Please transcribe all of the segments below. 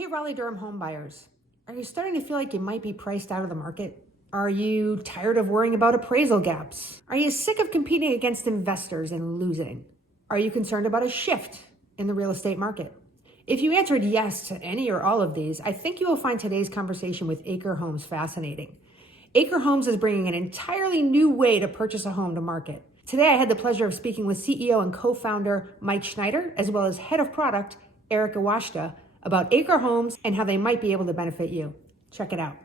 Hey, Raleigh-Durham home buyers. Are you starting to feel like you might be priced out of the market? Are you tired of worrying about appraisal gaps? Are you sick of competing against investors and losing? Are you concerned about a shift in the real estate market? If you answered yes to any or all of these, I think you will find today's conversation with Acre Homes fascinating. Acre Homes is bringing an entirely new way to purchase a home to market. Today, I had the pleasure of speaking with CEO and co-founder Mike Schneider, as well as head of product Eric Iwashita, about Acre Homes and how they might be able to benefit you. Check it out.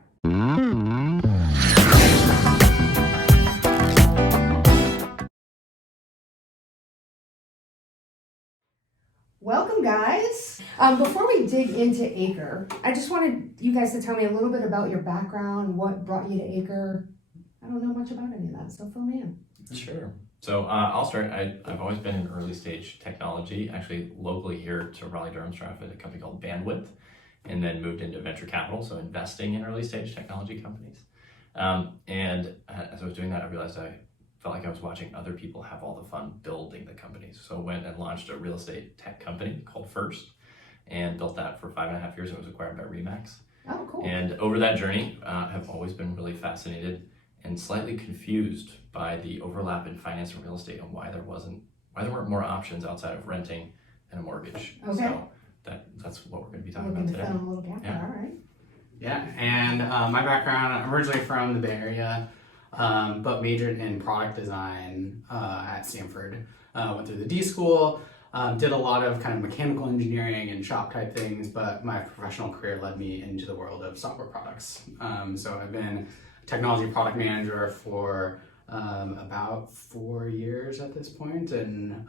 Welcome, guys. Before we dig into Acre, I just wanted you guys to tell me a little bit about your background, what brought you to Acre. I don't know much about any of that, so fill me in. Sure. So I'll start. I've always been in early stage technology, actually locally here to Raleigh-Durham, started at a company called Bandwidth, and then moved into venture capital, so investing in early stage technology companies. And as I was doing that, I realized I felt like I was watching other people have all the fun building the companies. So I went and launched a real estate tech company called First, and built that for 5.5 years. It was acquired by Remax. Oh, cool. And over that journey, have always been really fascinated and slightly confused by the overlap in finance and real estate and why there weren't more options outside of renting and a mortgage. Okay. So that's what we're going to be talking about Looking to today. fill in a little gap there, all right. Yeah, and my background, I'm originally from the Bay Area, but majored in product design at Stanford. Went through the D school, did a lot of kind of mechanical engineering and shop type things, but my professional career led me into the world of software products. So I've been technology product manager for about 4 years at this point, and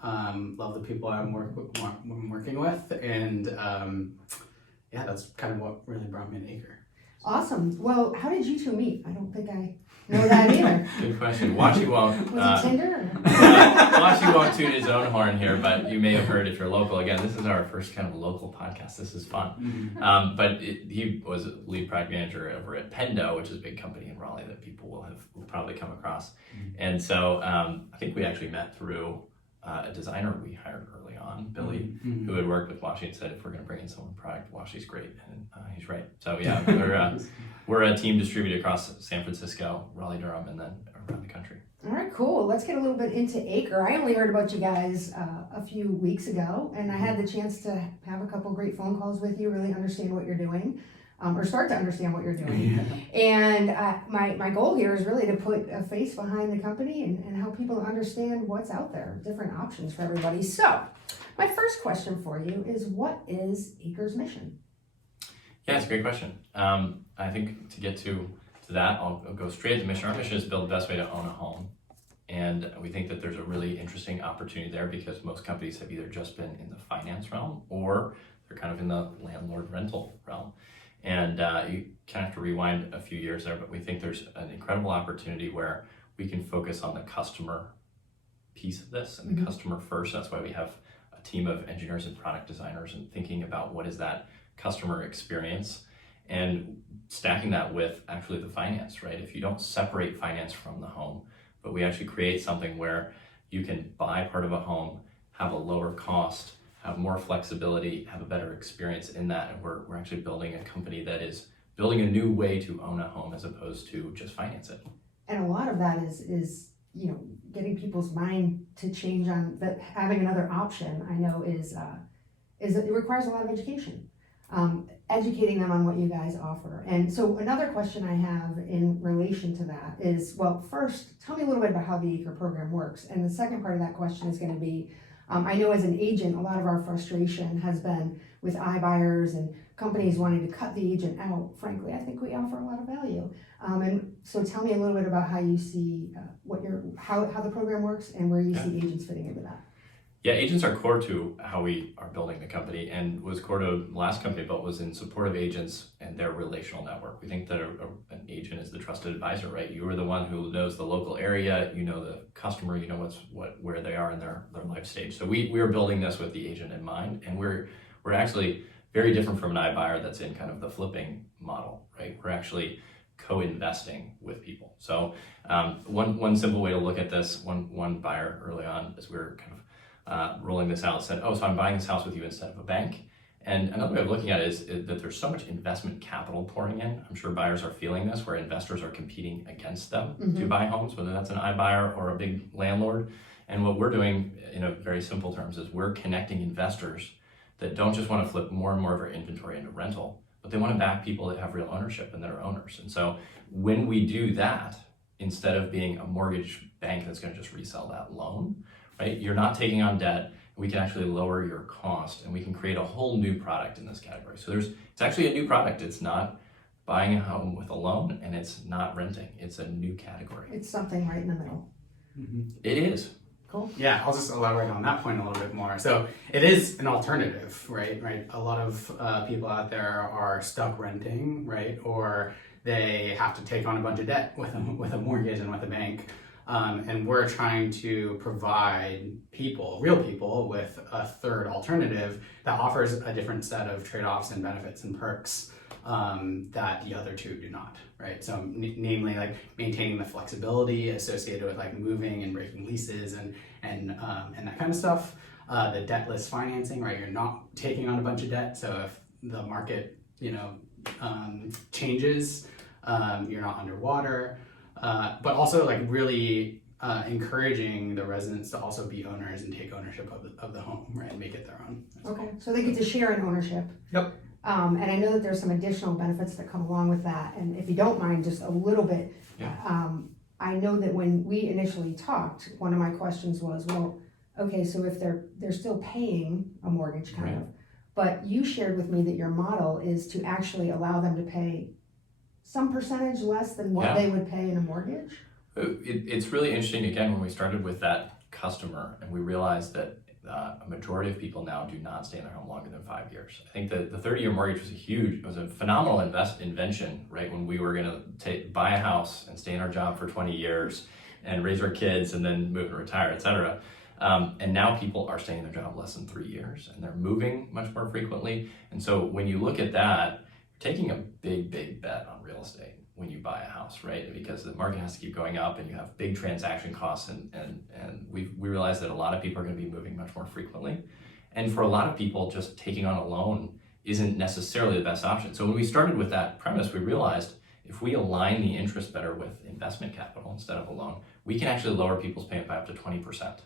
love the people I'm working with, and yeah, that's kind of what really brought me to Acre. Awesome. Well, how did you two meet? I don't think I know that either. Good question. Washi won't. Was it Tinder? Washi won't toot his own horn here, but you may have heard if you're local. Again, this is our first kind of local podcast. This is fun. But he was a lead product manager over at Pendo, which is a big company in Raleigh that people will probably come across. And so I think we actually met through a designer we hired early on, Billy, who had worked with Washi and said, if we're going to bring in someone product, Washi's great. And he's right. So yeah, we're a team distributed across San Francisco, Raleigh-Durham, and then around the country. All right, cool. Let's get a little bit into Acre. I only heard about you guys a few weeks ago, and I had the chance to have a couple great phone calls with you, really understand what you're doing, or start to understand what you're doing. And my goal here is really to put a face behind the company and help people understand what's out there, different options for everybody. So my first question for you is, what is Acre's mission? Yeah, it's a great question. I think to get to that, I'll go straight to mission. Our mission is to build the best way to own a home. And we think that there's a really interesting opportunity there because most companies have either just been in the finance realm or they're kind of in the landlord rental realm. And you kind of have to rewind a few years there, but we think there's an incredible opportunity where we can focus on the customer piece of this and the customer first. That's why we have a team of engineers and product designers and thinking about what is that customer experience and stacking that with actually the finance, right? If you don't separate finance from the home, but we actually create something where you can buy part of a home, have a lower cost, have more flexibility, have a better experience in that. And we're actually building a company that is building a new way to own a home as opposed to just finance it. And a lot of that is getting people's mind to change on that. Having another option, I know, is it requires a lot of education. Educating them on what you guys offer. And so another question I have in relation to that is, well, first, tell me a little bit about how the Acre program works. And the second part of that question is going to be, I know as an agent, a lot of our frustration has been with iBuyers and companies wanting to cut the agent out. Frankly, I think we offer a lot of value. And so tell me a little bit about how you see how the program works and where you see agents fitting into that. Yeah, agents are core to how we are building the company and was core to the last company, but was in support of agents and their relational network. We think that an agent is the trusted advisor, right? You are the one who knows the local area, you know the customer, you know where they are in their life stage. So we are building this with the agent in mind, and we're actually very different from an iBuyer that's in kind of the flipping model, right? We're actually co-investing with people. So one simple way to look at this, one buyer early on, as we were kind of rolling this out, said, oh, so I'm buying this house with you instead of a bank. And another way of looking at it is that there's so much investment capital pouring in. I'm sure buyers are feeling this, where investors are competing against them to buy homes, whether that's an iBuyer or a big landlord. And what we're doing in a very simple terms is we're connecting investors that don't just want to flip more and more of our inventory into rental, but they want to back people that have real ownership and that are owners. And so when we do that, instead of being a mortgage bank that's going to just resell that loan, right? You're not taking on debt. We can actually lower your cost, and we can create a whole new product in this category. So it's actually a new product. It's not buying a home with a loan, and it's not renting. It's a new category. It's something right in the middle. It is. Cool. Yeah, I'll just elaborate on that point a little bit more. So it is an alternative, right? A lot of people out there are stuck renting, right? Or they have to take on a bunch of debt with a mortgage and with a bank. And we're trying to provide real people, with a third alternative that offers a different set of trade-offs and benefits and perks that the other two do not, right? So namely, like maintaining the flexibility associated with like moving and breaking leases and that kind of stuff. The debtless financing, right? You're not taking on a bunch of debt, so if the market, changes, you're not underwater. But also like really encouraging the residents to also be owners and take ownership of the home, right? And make it their own. Okay, so they get to share in ownership. Yep. And I know that there's some additional benefits that come along with that. And if you don't mind, just a little bit, I know that when we initially talked, one of my questions was, well, okay, so if they're still paying a mortgage kind of, but you shared with me that your model is to actually allow them to pay some percentage less than what they would pay in a mortgage? It's really interesting, again, when we started with that customer and we realized that a majority of people now do not stay in their home longer than 5 years. I think that the 30-year mortgage was a phenomenal invention, right? When we were gonna buy a house and stay in our job for 20 years and raise our kids and then move and retire, et cetera. And now people are staying in their job less than 3 years and they're moving much more frequently. And so when you look at that, you're taking a big, big bet on real estate when you buy a house, right? Because the market has to keep going up and you have big transaction costs and we realize that a lot of people are gonna be moving much more frequently. And for a lot of people, just taking on a loan isn't necessarily the best option. So when we started with that premise, we realized if we align the interest better with investment capital instead of a loan, we can actually lower people's payment by up to 20%.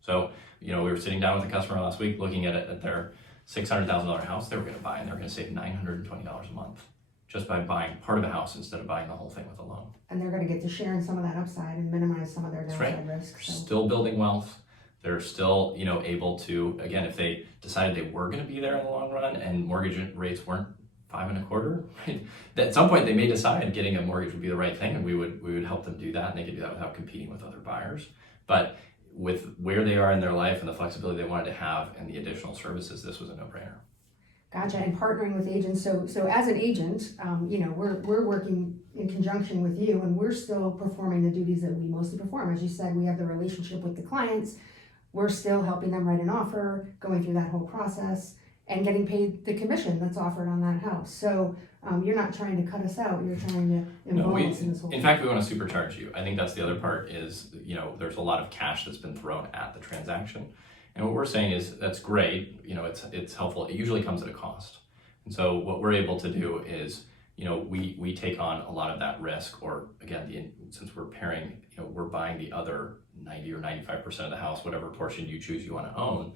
So, we were sitting down with a customer last week looking at their $600,000 house they were gonna buy, and they were gonna save $920 a month just by buying part of a house instead of buying the whole thing with a loan. And they're gonna get to share in some of that upside and minimize some of their That's downside right. risk. They're So. still building wealth. They're still, able to, again, if they decided they were gonna be there in the long run and mortgage rates weren't 5.25%, right? At some point they may decide getting a mortgage would be the right thing, and we would help them do that, and they could do that without competing with other buyers. But with where they are in their life and the flexibility they wanted to have and the additional services, this was a no-brainer. Gotcha, and partnering with agents. So as an agent, we're working in conjunction with you, and we're still performing the duties that we mostly perform. As you said, we have the relationship with the clients. We're still helping them write an offer, going through that whole process, and getting paid the commission that's offered on that house. So you're not trying to cut us out. You're trying to involve us in this whole. In fact, we want to supercharge you. I think that's the other part is, there's a lot of cash that's been thrown at the transaction. And what we're saying is that's great, it's helpful. It usually comes at a cost. And so what we're able to do is, we take on a lot of that risk, or again, since we're pairing, we're buying the other 90 or 95% of the house, whatever portion you choose you want to own.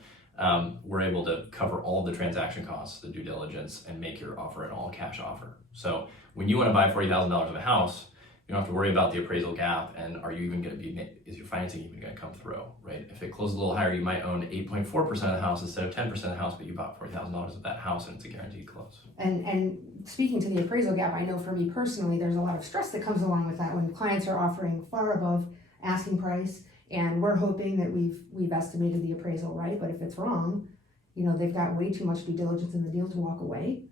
We're able to cover all the transaction costs, the due diligence, and make your offer an all cash offer. So when you want to buy $40,000 of a house, you don't have to worry about the appraisal gap, and is your financing even going to come through, right? If it closes a little higher, you might own 8.4% of the house instead of 10% of the house, but you bought $40,000 of that house, and it's a guaranteed close. And speaking to the appraisal gap, I know for me personally, there's a lot of stress that comes along with that when clients are offering far above asking price, and we're hoping that we've estimated the appraisal right, but if it's wrong, they've got way too much due diligence in the deal to walk away.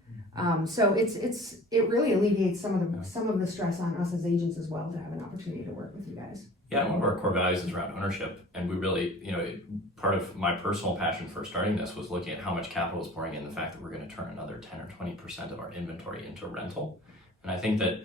So it really alleviates some of the stress on us as agents as well to have an opportunity to work with you guys. Yeah, one of our core values is around ownership, and we really, part of my personal passion for starting this was looking at how much capital is pouring in, the fact that we're going to turn another 10 or 20% of our inventory into rental. And I think that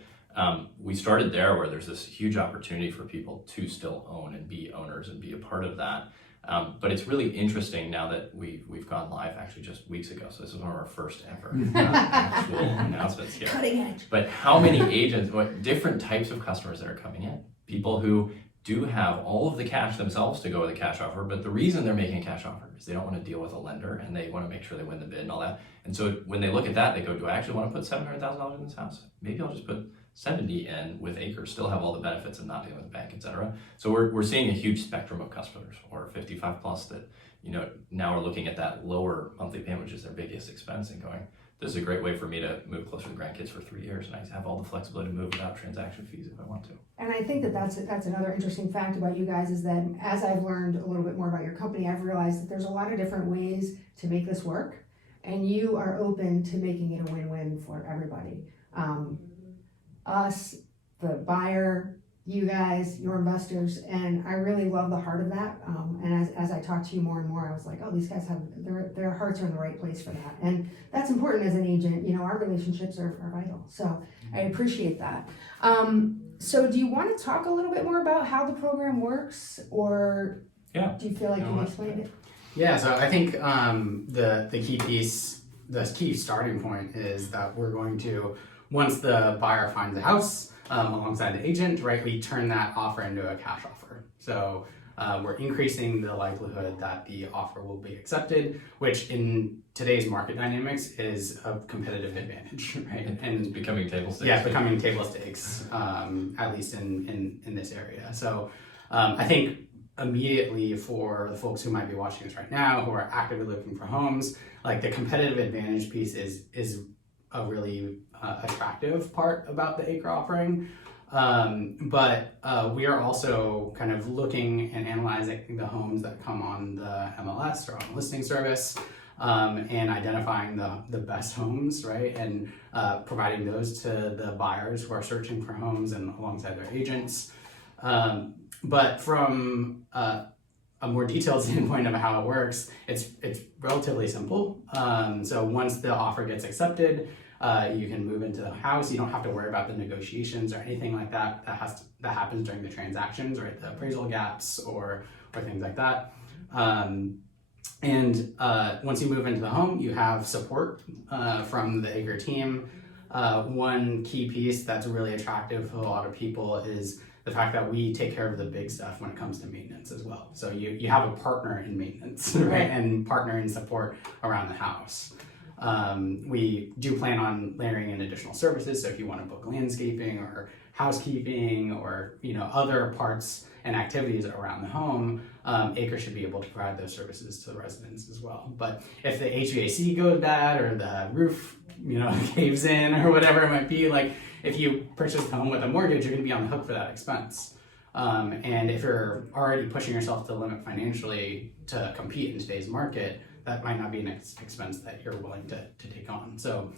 we started there where there's this huge opportunity for people to still own and be owners and be a part of that. But it's really interesting now that we've gone live actually just weeks ago. So this is one of our first ever actual announcements here. Cutting edge. But how many agents, what different types of customers that are coming in? People who do have all of the cash themselves to go with a cash offer, but the reason they're making a cash offer is they don't want to deal with a lender and they want to make sure they win the bid and all that. And so when they look at that, they go, do I actually want to put $700,000 in this house? Maybe I'll just put 70 in with Acre, still have all the benefits of not dealing with the bank, etc. So we're seeing a huge spectrum of customers, or 55 plus, that now are looking at that lower monthly payment, which is their biggest expense, and going, this is a great way for me to move closer to grandkids for 3 years, and I have all the flexibility to move without transaction fees if I want to. And I think that's another interesting fact about you guys, is that as I've learned a little bit more about your company, I've realized that there's a lot of different ways to make this work, and you are open to making it a win-win for everybody. Us, the buyer, you guys, your investors, and I really love the heart of that. And as I talked to you more and more, I was like, oh, these guys have their hearts are in the right place for that, and that's important as an agent. Our relationships are vital. So I appreciate that. So do you want to talk a little bit more about how the program works, or do you feel like you explained it? Yeah, so I think the key piece, the key starting point is that we're going to, once the buyer finds a house alongside the agent, right, we turn that offer into a cash offer. So we're increasing the likelihood that the offer will be accepted, which in today's market dynamics is a competitive advantage, right? And it's becoming table stakes. Yeah, it's becoming table stakes, at least in this area. So I think immediately for the folks who might be watching this right now, who are actively looking for homes, like the competitive advantage piece is a really attractive part about the Acre offering. But we are also kind of looking and analyzing the homes that come on the MLS or on the listing service, and identifying the best homes, right? And providing those to the buyers who are searching for homes and alongside their agents. But from a more detailed standpoint of how it works, it's relatively simple. So once the offer gets accepted, you can move into the house. You don't have to worry about the negotiations or anything like that. That happens during the transactions, right? The appraisal gaps or things like that. And once you move into the home, you have support from the Acre team. One key piece that's really attractive to a lot of people is the fact that we take care of the big stuff when it comes to maintenance as well. So you have a partner in maintenance, right? And partner in support around the house. We do plan on layering in additional services. So if you want to book landscaping or housekeeping or other parts and activities around the home, Acre should be able to provide those services to the residents as well. But if the HVAC goes bad or the roof caves in or whatever it might be, like if you purchase the home with a mortgage, you're going to be on the hook for that expense. And if you're already pushing yourself to the limit financially to compete in today's market, that might not be an expense that you're willing to take on. So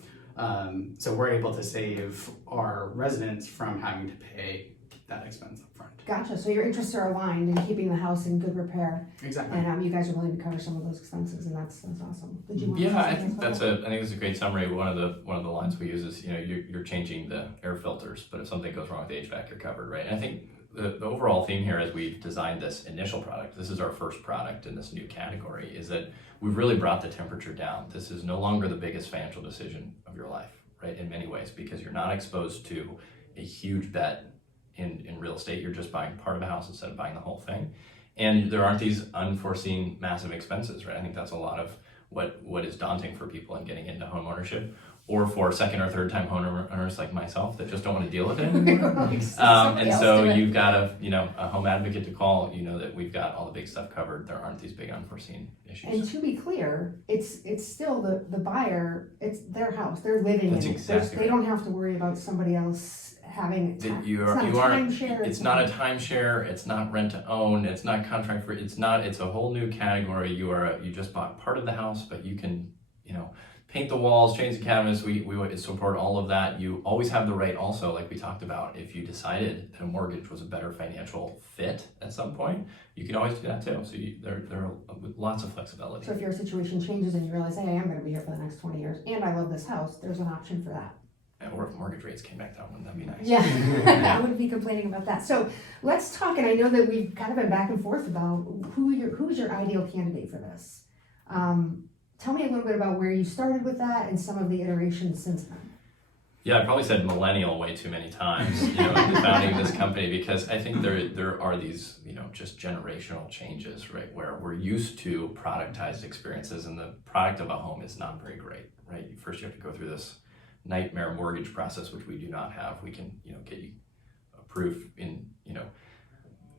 we're able to save our residents from having to pay that expense up front. Gotcha. So your interests are aligned in keeping the house in good repair. Exactly. And you guys are willing to cover some of those expenses, and that's awesome. Did you want to say I something think else that's a great summary. One of the lines we use is you're changing the air filters, but if something goes wrong with the HVAC, you're covered, right? And I think the overall theme here as we've designed this initial product, this is our first product in this new category, is that we've really brought the temperature down. This is no longer the biggest financial decision of your life, right? In many ways, because you're not exposed to a huge bet in real estate. You're just buying part of a house instead of buying the whole thing. And there aren't these unforeseen massive expenses, right? I think that's a lot of what is daunting for people in getting into home ownership, or for second or third time homeowners like myself that just don't want to deal with it anymore. And so you've got a home advocate to call, that we've got all the big stuff covered. There aren't these big unforeseen issues. And to be clear, it's still the buyer, it's their house, they're living That's in it. exactly They don't have to worry about somebody else having it's not a timeshare, it's not rent to own, it's not contract for, it's a whole new category. You just bought part of the house, but you can, paint the walls, change the cabinets. We support all of that. You always have the right also, like we talked about, if you decided that a mortgage was a better financial fit at some point, you can always do that too. So there are lots of flexibility. So if your situation changes and you realize, hey, I am going to be here for the next 20 years and I love this house, there's an option for that. Or if mortgage rates came back down, wouldn't that be nice? Yeah, I wouldn't be complaining about that. So let's talk, and I know that we've kind of been back and forth about who's your ideal candidate for this. Tell me a little bit about where you started with that and some of the iterations since then. Yeah, I probably said millennial way too many times, in founding this company, because I think there are these, just generational changes, right? Where we're used to productized experiences, and the product of a home is not very great, right? First, you have to go through this nightmare mortgage process, which we do not have. We can, get you approved in,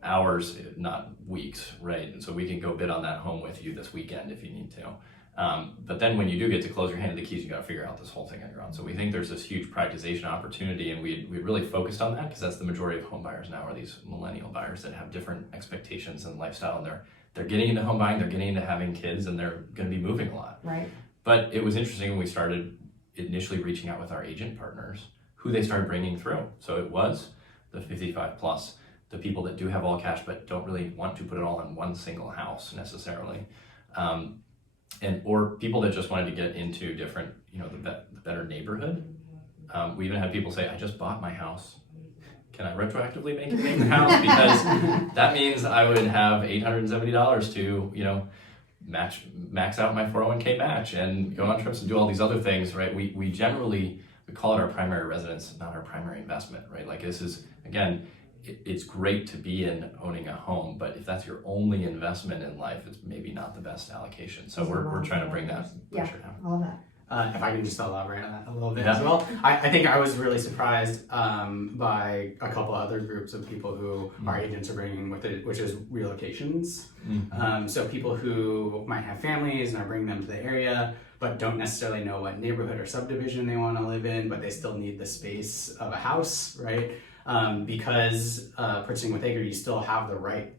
hours, not weeks, right? And so we can go bid on that home with you this weekend if you need to. But then when you do get to close your hand to the keys, you got to figure out this whole thing on your own. So we think there's this huge productization opportunity, and we really focused on that because that's the majority of home buyers now are these millennial buyers that have different expectations and lifestyle, and they're getting into home buying, they're getting into having kids, and they're going to be moving a lot. Right. But it was interesting when we started initially reaching out with our agent partners, who they started bringing through. So it was the 55 plus, the people that do have all cash but don't really want to put it all in one single house necessarily. Or people that just wanted to get into different, the better neighborhood. We even had people say, I just bought my house. Can I retroactively make it neighbor house? Because that means I would have $870 to, max out my 401k match and go on trips and do all these other things, right? We generally, we call it our primary residence, not our primary investment, right? Like this is, again, it's great to be in owning a home, but if that's your only investment in life, it's maybe not the best allocation. So we're trying to bring that pressure down. All that. If I can just elaborate on that a little bit as well. I think I was really surprised by a couple other groups of people who our agents are bringing with it, which is relocations. So people who might have families and are bringing them to the area, but don't necessarily know what neighborhood or subdivision they want to live in, but they still need the space of a house, right? Because purchasing with Acre, you still have the right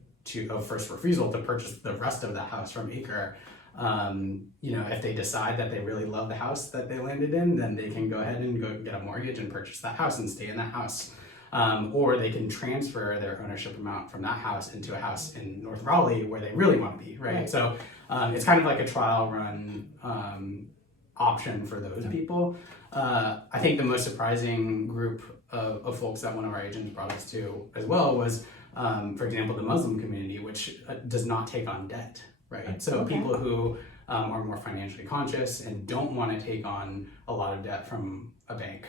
of first refusal to purchase the rest of the house from Acre. If they decide that they really love the house that they landed in, then they can go ahead and go get a mortgage and purchase that house and stay in that house. Or they can transfer their ownership amount from that house into a house in North Raleigh where they really want to be, right? So it's kind of like a trial run option for those people. I think the most surprising group of folks that one of our agents brought us to as well was, for example, the Muslim community, which does not take on debt. Right. So people who are more financially conscious and don't want to take on a lot of debt from a bank,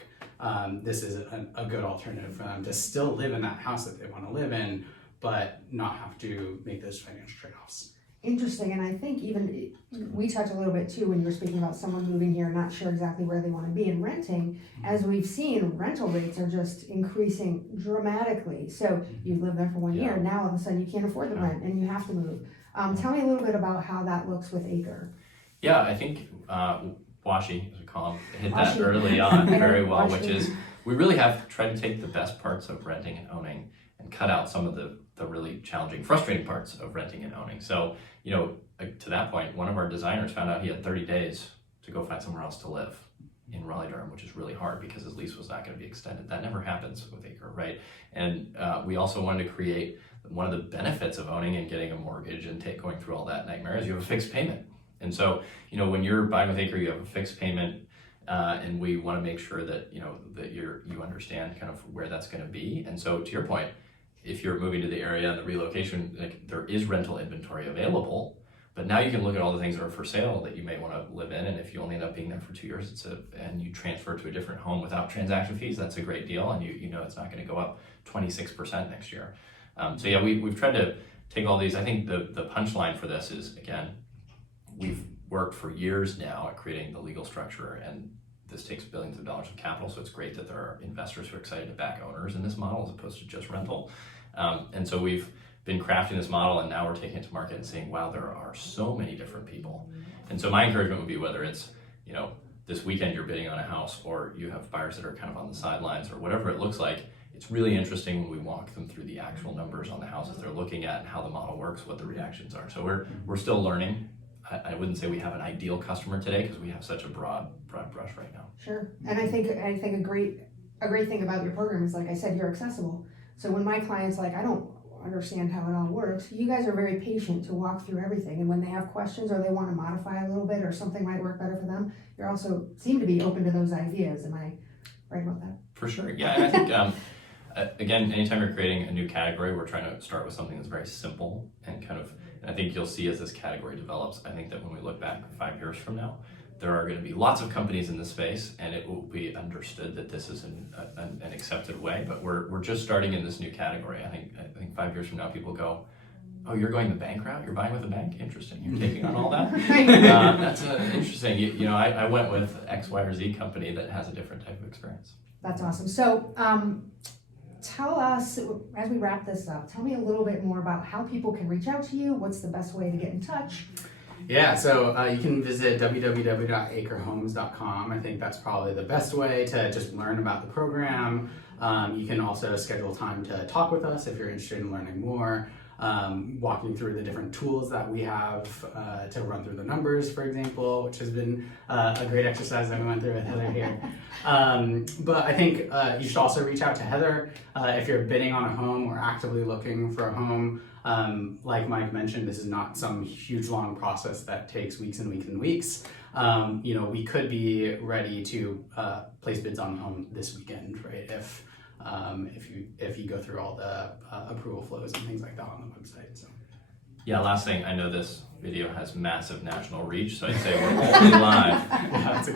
this is a good alternative for them to still live in that house that they want to live in, but not have to make those financial trade-offs. Interesting, and I think even we talked a little bit too when you were speaking about someone moving here, not sure exactly where they want to be, and renting. As we've seen, rental rates are just increasing dramatically. So you live there for 1 year, now all of a sudden you can't afford the rent and you have to move. Tell me a little bit about how that looks with Acre. Yeah, I think Washi, as we call him, hit that early on very well, which is we really have tried to take the best parts of renting and owning and cut out some of the really challenging, frustrating parts of renting and owning. So, to that point, one of our designers found out he had 30 days to go find somewhere else to live in Raleigh, Durham, which is really hard because his lease was not going to be extended. That never happens with Acre, right? And we also wanted to create one of the benefits of owning and getting a mortgage and going through all that nightmare is you have a fixed payment. And so, when you're buying with Acre, you have a fixed payment, and we want to make sure that, that you understand kind of where that's going to be. And so to your point, if you're moving to the area and the relocation, there is rental inventory available, but now you can look at all the things that are for sale that you may want to live in. And if you only end up being there for 2 years, and you transfer to a different home without transaction fees, that's a great deal. And it's not going to go up 26% next year. So yeah, we've tried to take all these. I think the punchline for this is, again, we've worked for years now at creating the legal structure, and this takes billions of dollars of capital. So it's great that there are investors who are excited to back owners in this model as opposed to just rental. And so we've been crafting this model, and now we're taking it to market and saying, wow, there are so many different people. And so my encouragement would be, whether it's, this weekend you're bidding on a house, or you have buyers that are kind of on the sidelines, or whatever it looks like, it's really interesting when we walk them through the actual numbers on the houses they're looking at and how the model works, what the reactions are. So we're still learning. I wouldn't say we have an ideal customer today because we have such a broad brush right now. Sure, and I think a great thing about your program is, like I said, you're accessible. So when my clients I don't understand how it all works, you guys are very patient to walk through everything. And when they have questions or they want to modify a little bit or something might work better for them, you also seem to be open to those ideas. Am I right about that? For sure. Yeah, and I think again, anytime you're creating a new category, we're trying to start with something that's very simple and kind of. And I think you'll see as this category develops. I think that when we look back 5 years from now, there are going to be lots of companies in this space, and it will be understood that this is an accepted way. But we're just starting in this new category. I think 5 years from now, people go, "Oh, you're going the bank route? You're buying with a bank? Interesting. You're taking on all that? That's interesting. I went with X, Y, or Z company that has a different type of experience." That's awesome. So tell us, as we wrap this up, tell me a little bit more about how people can reach out to you. What's the best way to get in touch? Yeah, so you can visit www.acrehomes.com. I think that's probably the best way to just learn about the program. You can also schedule time to talk with us if you're interested in learning more, walking through the different tools that we have to run through the numbers, for example, which has been a great exercise that we went through with Heather here. But I think you should also reach out to Heather if you're bidding on a home or actively looking for a home. Like Mike mentioned, this is not some huge long process that takes weeks and weeks and weeks. We could be ready to place bids on the home this weekend, right? If you go through all the approval flows and things like that on the website. So. Yeah, last thing, I know this video has massive national reach, so I'd say we're only live.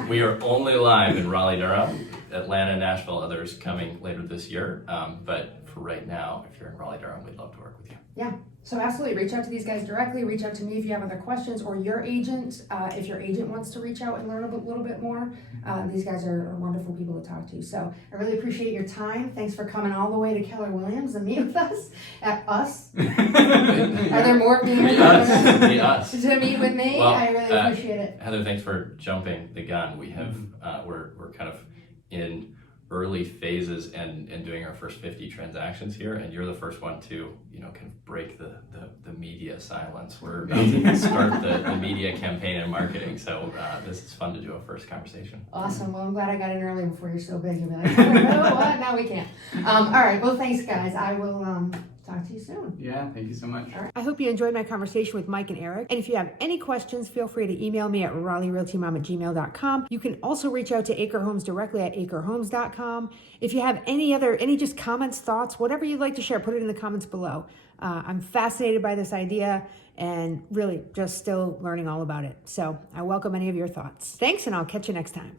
We are only live in Raleigh, Durham, Atlanta, Nashville, others coming later this year. But for right now, if you're in Raleigh, Durham, we'd love to work with you. Yeah, so absolutely reach out to these guys directly. Reach out to me if you have other questions, or your agent, if your agent wants to reach out and learn a little bit more. These guys are wonderful people to talk to. So I really appreciate your time. Thanks for coming all the way to Keller Williams and meet with us. Are there more people Meet us. to meet with me? Well, I really appreciate it. Heather, thanks for jumping the gun. We have we're kind of in early phases and doing our first 50 transactions here, and you're the first one to kind of break the media silence. We're about to start the media campaign and marketing, so this is fun to do a first conversation. Awesome. Well, I'm glad I got in early before you're so big. You'll be like, oh, no, what? Now we can't. All right. Well, thanks, guys. I will talk to you soon. Yeah, thank you so much. All right. I hope you enjoyed my conversation with Mike and Eric. And if you have any questions, feel free to email me at RaleighRealtyMom@gmail.com. You can also reach out to Acre Homes directly at acrehomes.com. If you have any just comments, thoughts, whatever you'd like to share, put it in the comments below. I'm fascinated by this idea and really just still learning all about it. So I welcome any of your thoughts. Thanks, and I'll catch you next time.